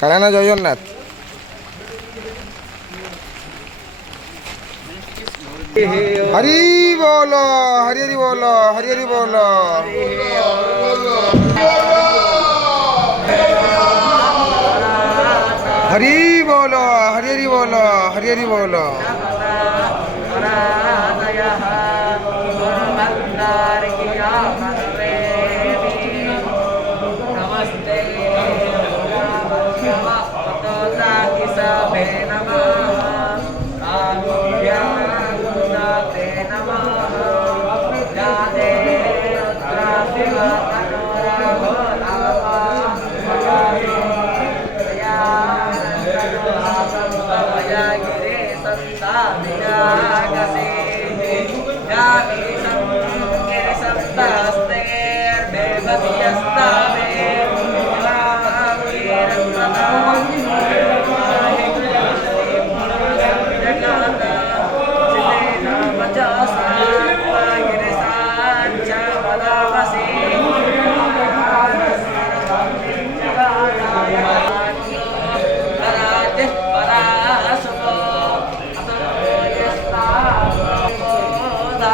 কানানা জগন্নাথ। হরি বল, হরি হরি বল, হরি হরি বল। হরি বল, হরি হরি বল, হরি হরি বল।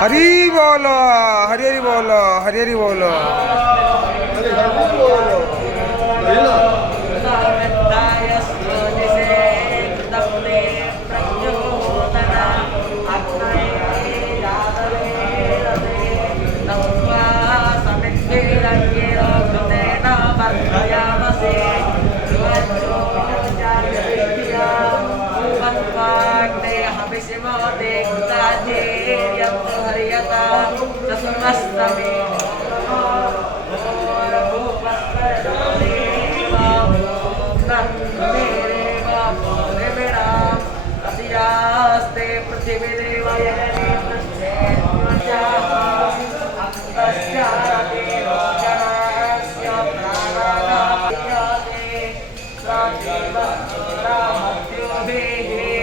हरी बोलो, हरी हरी बोलो, हरी हरी बोलो। Yang